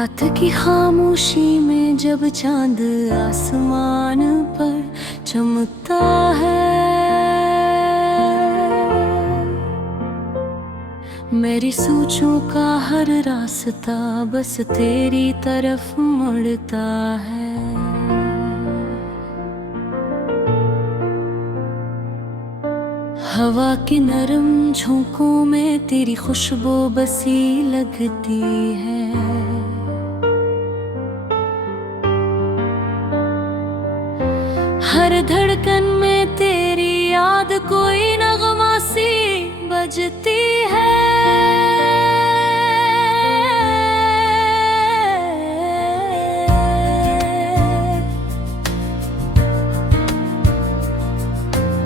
रात की खामोशी में जब चांद आसमान पर चमकता है, मेरी सोचों का हर रास्ता बस तेरी तरफ मुड़ता है। हवा की नरम झोंकों में तेरी खुशबू बसी लगती है। हर धड़कन में तेरी याद कोई नगमा सी बजती है।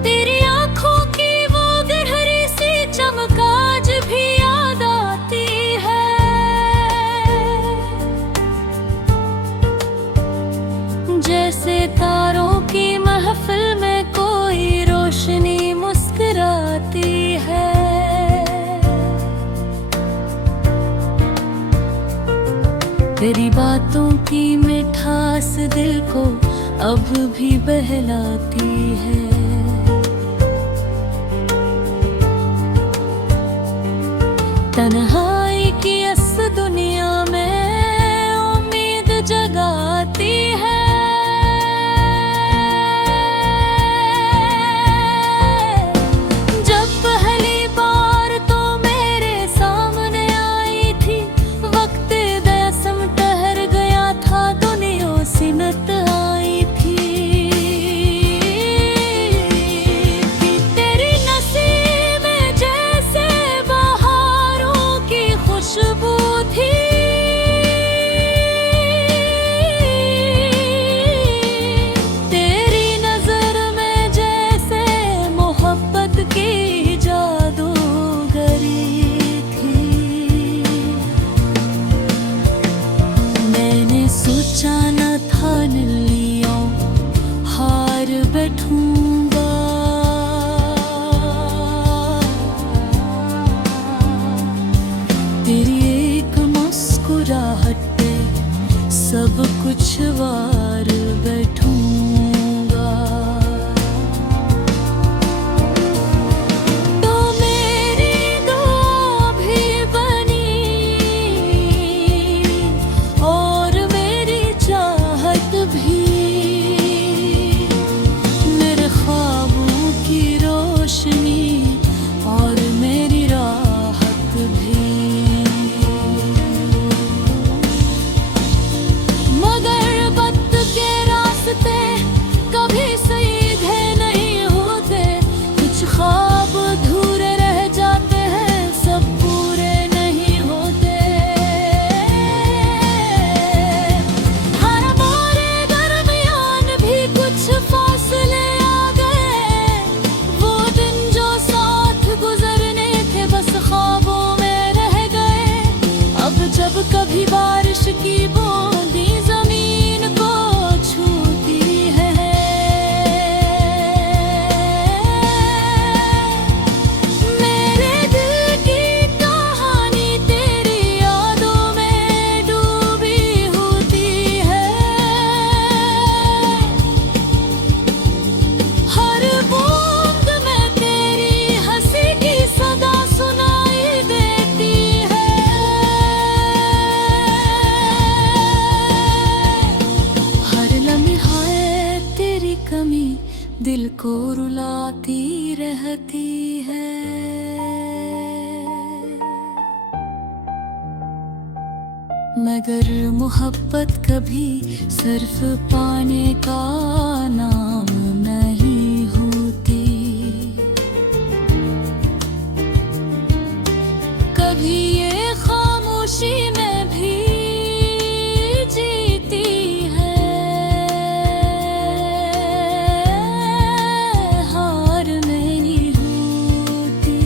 तेरी आंखों की वो गहरी सी चमक आज भी याद आती है। जैसे तारों की महफिल में कोई रोशनी मुस्कुराती है। तेरी बातों की मिठास दिल को अब भी बहलाती है। तन्हाई की इस दुनिया में उम्मीद जगाती है। जब पहली बार तो मेरे सामने आई थी, वक्त दसम ठहर गया था, दुनिया सिनत आई थी। तेरी नसीब में जैसे बहारों की खुशबू थी। तेरी नजर में जैसे मोहब्बत की जादूगरी थी। मैंने सोचा न था लियो हार बैठूंगा। तेरी एक मुस्कुराहट पे सब कुछ वार बैठूंगा। तो मेरी दुआ भी बनी और मेरी चाहत भी। मेरे ख्वाबों की रोशनी और मेरी राहत भी। मगर वक्त के रास्ते कभी सीधे नहीं होते। कुछ ख्वाब अधूरे रह जाते हैं, सब पूरे नहीं होते। हर मोरे दरमियान भी कुछ फासले आ गए। वो दिन जो साथ गुजरने थे बस ख्वाबों में रह गए। अब जब कभी बारिश की बूंदी जमीन को छूती है, मेरे दिल की कहानी तेरी यादों में डूबी होती है। हर बूंद में तेरी हंसी की सदा सुनाई देती है। हर लम्हा तेरी कमी दिल को रुलाती रहती है। मगर मोहब्बत कभी सिर्फ पाने का नाम नहीं होती। कभी ये खामोशी में भी जीती है। हार नहीं होती।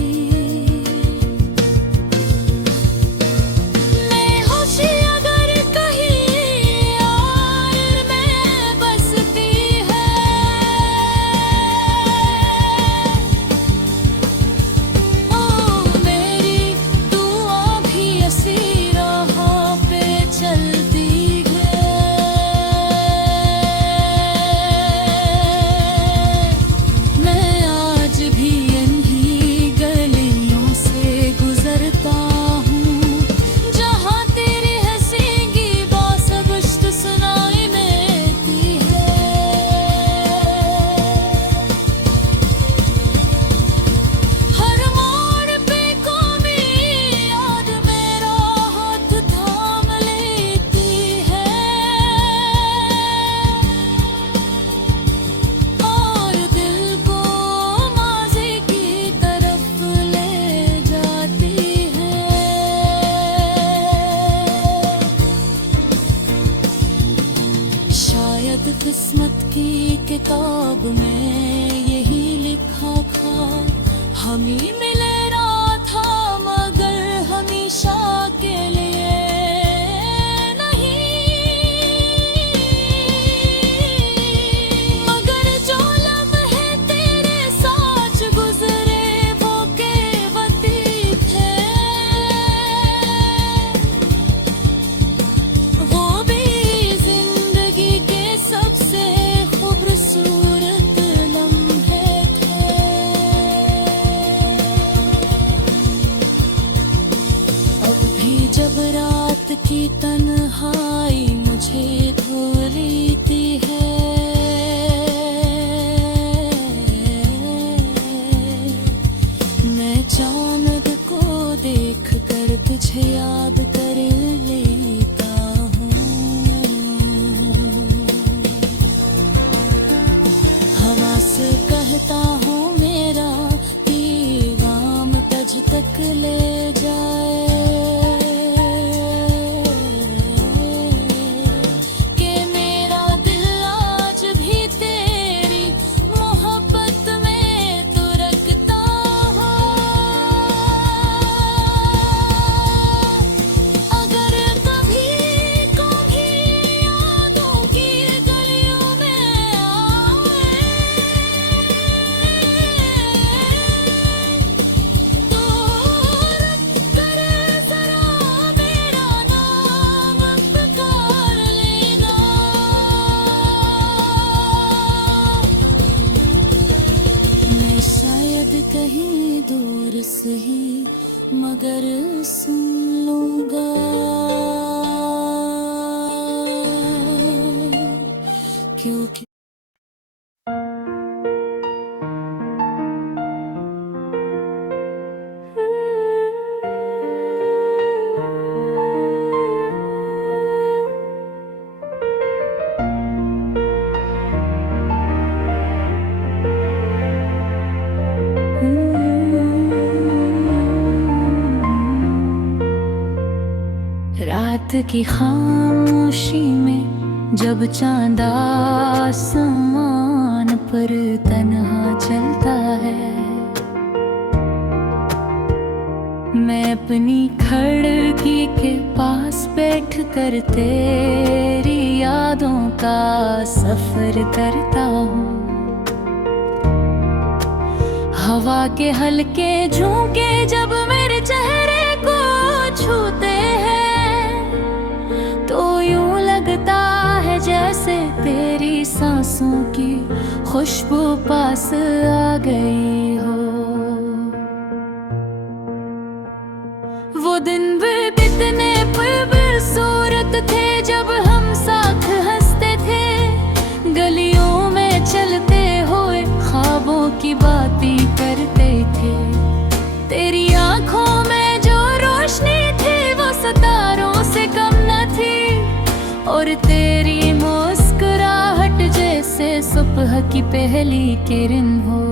मैं होशी अगर कहीं और मैं बसती किस्मत की किताब में यही लिखा था, हम ही मिले ना था मगर हमेशा के लिए नहीं। मगर जो लम्हे तेरे साथ गुजरे वो केवती थे, वो भी जिंदगी के सबसे खूबसूरत लम्हे थे। अब भी जब रात की तन्हाई मुझे धो लेती है, मैं चांद को देख कर तुझे याद कर लेता हूँ। हवा से कहता हूँ मेरा पैगाम तुझ तक ले जाए, कि मेरा दिल आज भी तेरी मोहब्बत में तो रखता है। अगर कभी कभी यादों की गलियों में आए तो रुक कर जरा मेरा नाम पुकार लेना। मैं शायद कहीं दूर से ही मगर सुन लूंगा, क्योंकि रात की खामोशी में जब चांद आसमान पर तन्हा चलता है, मैं अपनी खिड़की के पास बैठ कर तेरी यादों का सफर करता हूँ। हवा के हल्के झोंके जब मेरे चेहरे को छूते हैं तो यूं लगता है जैसे तेरी सांसों की खुशबू पास आ गई हो। वो दिन भी कितने खूबसूरत थे जब हम साथ हंसते थे, गलियों में चलते हुए ख्वाबों की बातें करते थे। तेरी आंखों में जो रोशनी थी वो सितारों से कम न थी, और तेरी मुस्कुराहट जैसे सुबह की पहली किरण हो।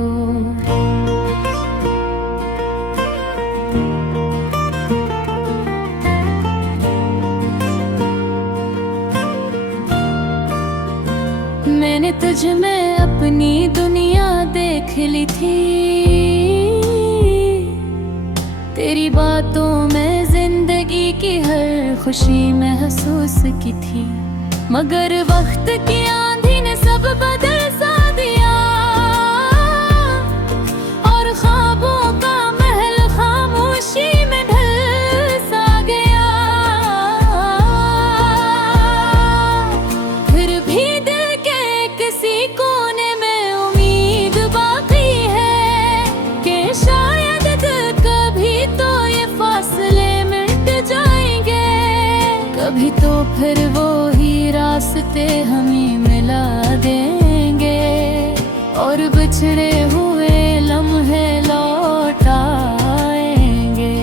मैंने तुझ में अपनी दुनिया देख ली थी, तेरी बातों में जिंदगी की हर खुशी महसूस की थी। मगर वक्त की आंधी ने सब बदल सा दिया, और ख्वाबों का महल खामोशी में ढल सा गया। फिर भी दिल के किसी कोने में उम्मीद बाकी है कि शायद कभी तो ये फासले मिट जाएंगे, कभी तो फिर वो ही रास्ते हमें मिला देंगे, और बिछड़े हुए लम्हे लौट आएंगे।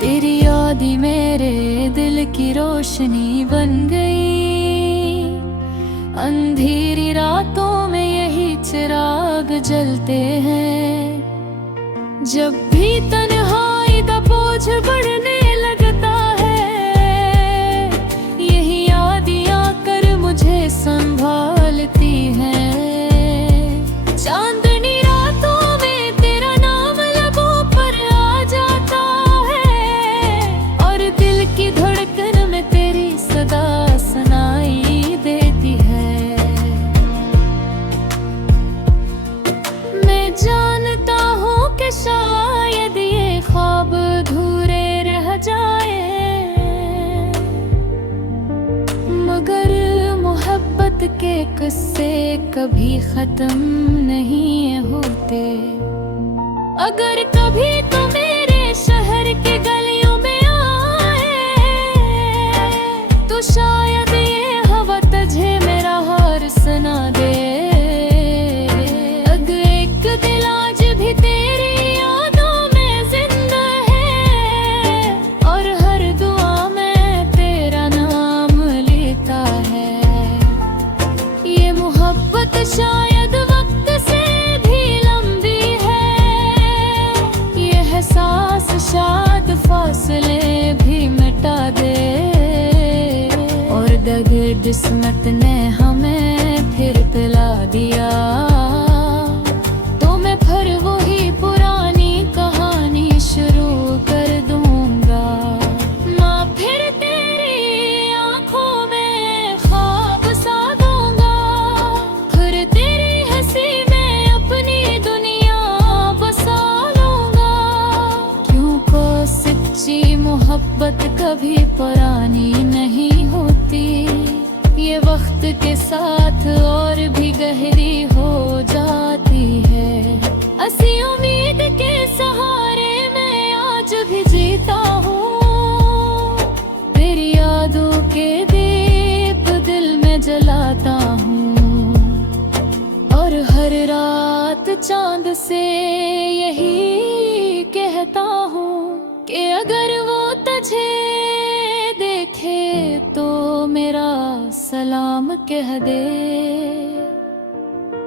तेरी याद ही मेरे दिल की रोशनी बन गई, अंधेरी रातों में यही चिराग जलते हैं। जब भी तन्हाई का बोझ बढ़ने लगता है, यही यादियां कर मुझे संभालती हैं। चांदनी रातों में तेरा नाम लबों पर आ जाता है, और दिल की धड़कन में तेरी सदा सुनाई देती है। मैं जानता हूँ कि शायद ये ख्वाब अधूरे रह जाए, मगर मोहब्बत के किस्से कभी खत्म नहीं होते। अगर कभी तो मेरे शहर के गलियों में आए, तो शायद ये हवा तुझे मेरा हार सुना दे। अगर एक दिल आज भी तेरी यादों में जिंदा है, और हर दुआ में तेरा नाम लेता है। ये मोहब्बत शायद वक्त से भी लंबी है, ये एहसास शायद फासले भी मिटा दे। और दगे किस्मत ने हमें फिर पिला दिया, तो मैं फिर वही पुरानी कहानी शुरू कर दूंगा। माँ फिर तेरी आंखों में ख्वाब सा दूंगा, फिर तेरी हंसी में अपनी दुनिया बसा लूंगा। क्योंकि सच्ची मोहब्बत कभी पुरानी नहीं होती, ये वक्त के साथ और भी गहरी हो जाती है। असी उम्मीद के सहारे मैं आज भी जीता हूँ, तेरी यादों के दीप दिल में जलाता हूँ। और हर रात चांद से यही कहता हूँ कि अगर वो तुझे देखे तो मेरा सलाम कह दे।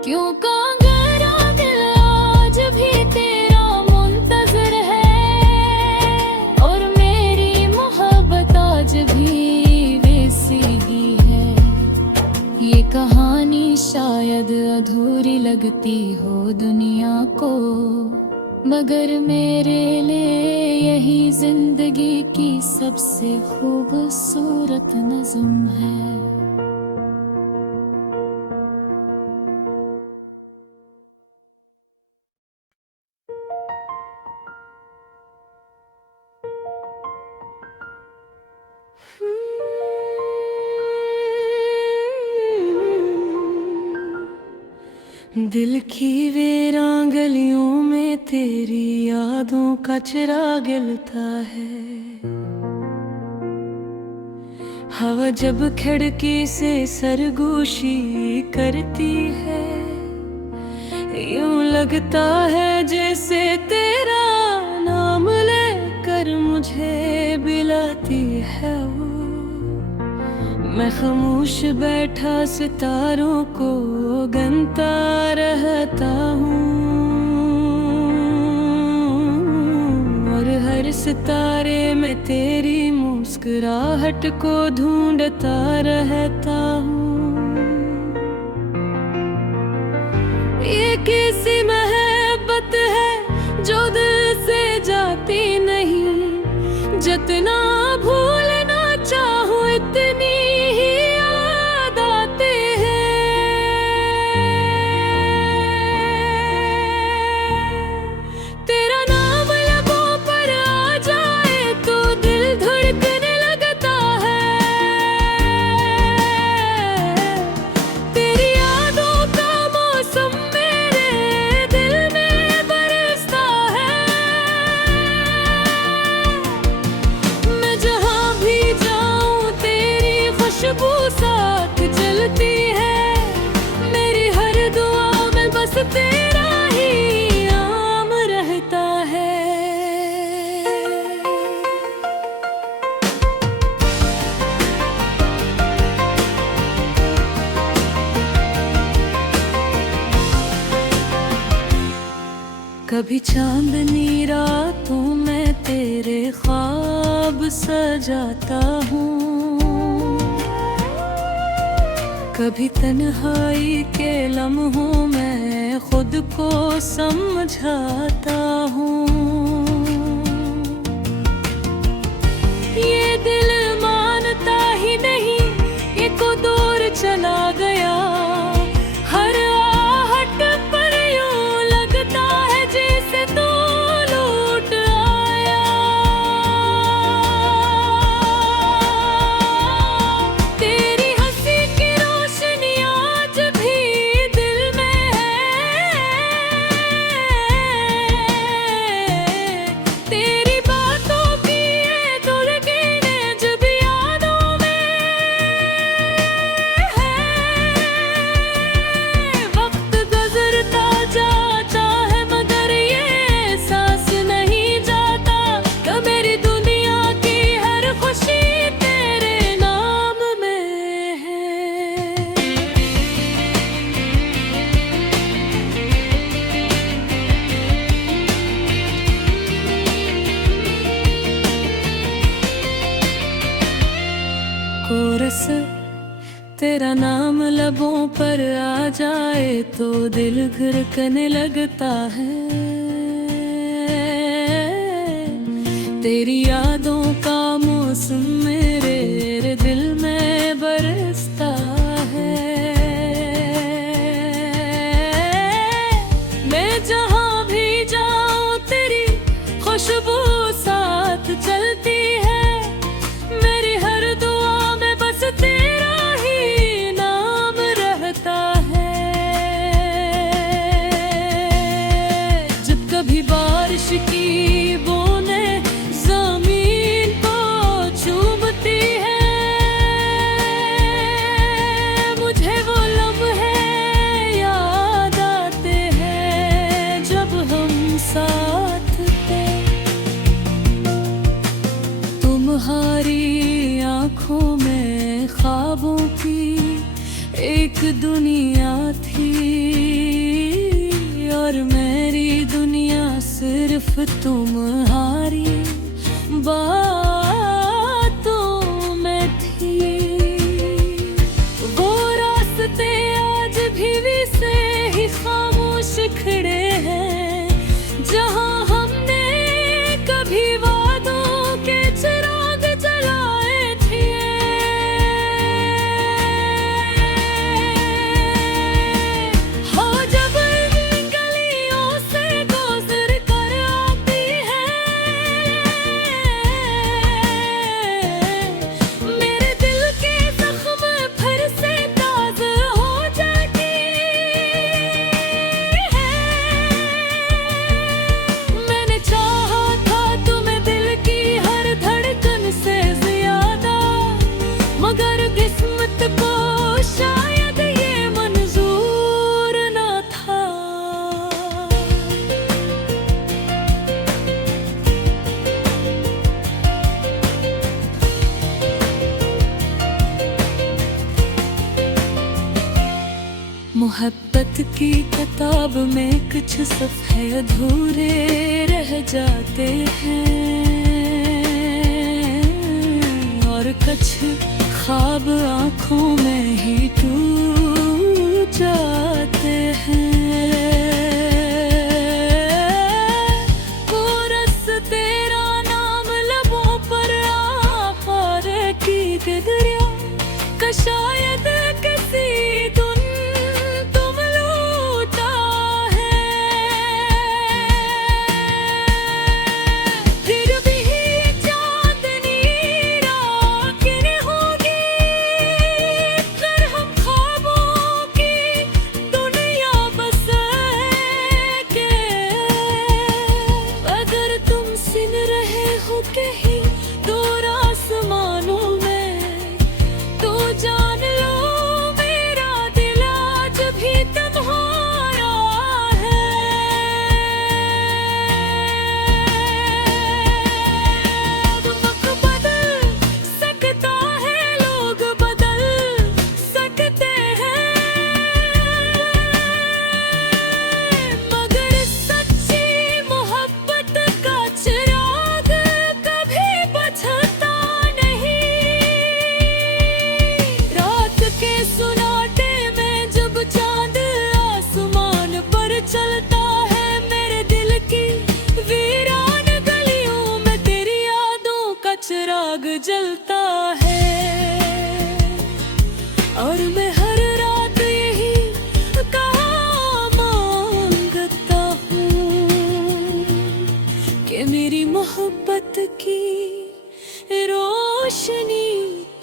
क्यों कांगरा दिल आज भी तेरा मुंतज़िर है, और मेरी मोहब्बत आज भी वैसी ही है। ये कहानी शायद अधूरी लगती हो दुनिया को, मगर मेरे लिए यही जिंदगी की सबसे खूबसूरत नज़्म है। दिल की वीरान गलियों में तेरी यादों का चिराग जलता है। हवा जब खिड़की से सरगोशी करती है, यूं लगता है जैसे तेरा नाम लेकर मुझे बुलाती है वो। मैं खामोश बैठा सितारों को गनता रहता हूँ, और हर सितारे में तेरी मुस्कुराहट को ढूंढता रहता हूँ। ये कैसी मोहब्बत है जो दिल से जाती नहीं, जितना भूलना चाहूं इतनी ही याद आते हैं। तेरा नाम लबों पर आ जाए तो दिल धड़कने लगता है। तेरी यादों का मौसम मेरे दिल में बरसता है। मैं कभी चांदनी रातों में तेरे ख्वाब सजाता हूँ, कभी तन्हाई के लम्हों में खुद को समझाता हूँ। ये दिल मानता ही नहीं, ये को दूर चला गया। हर आहट पर यूं लगता है जैसे तू लौट आया। तेरी हंसी की रोशनी आज भी दिल में है, तेरी बातों की ये धुलकिनें जब यादों में है। वक्त गुजरता जाता है मगर ये एहसास नहीं जाता कि मेरी दुनिया की हर खुशी तेरे नाम में है। कोरस तेरा नाम लबों पर आ जाए तो दिल धड़कने लगता है। तेरी यादों का मौसम मेरे दिल में बरसता है। मैं जहाँ भी जाऊँ तेरी खुशबू साथ चलती है। मेरी हर दुआ में बस तेरा ही नाम रहता है। जब कभी बारिश की बूंदें जमीन को चूमती है, मुझे वो लम्हे याद आते हैं जब हम साथ थे। तुम्हारी आँखों में ख्वाबों की एक दुनिया थी और मेरी दुनिया सिर्फ तुम्हारी बातों में थी। वो रास्ते आज भी से ही खामोश खड़े हैं जहाँ हमने कभी वादों के चिराग जलाए थे। हो जब इन गलियों से गुजर कर आती है, मेरे दिल के जख्म फिर से ताज़ा हो जाती है। मैंने चाहा था तुम्हें दिल की हर धड़कन से ज्यादा, मगर किस्मत को शायद ये मंजूर न था। मोहब्बत की किताब में कुछ सफ़े अधूरे रह जाते हैं और कुछ ख्वाब आँखों में ही टूट जाते हैं। कोरस तेरा नाम लबों पर आ पारे की दरिया का शायद किसी धुन तुम लूटा है। फिर भी चांदनी राखें होगी कर हम ख्वाबों की दुनिया बसाए। और मैं हर रात यही कहा मांगता हूँ कि मेरी मोहब्बत की रोशनी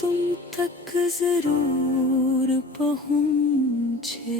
तुम तक जरूर पहुँचे।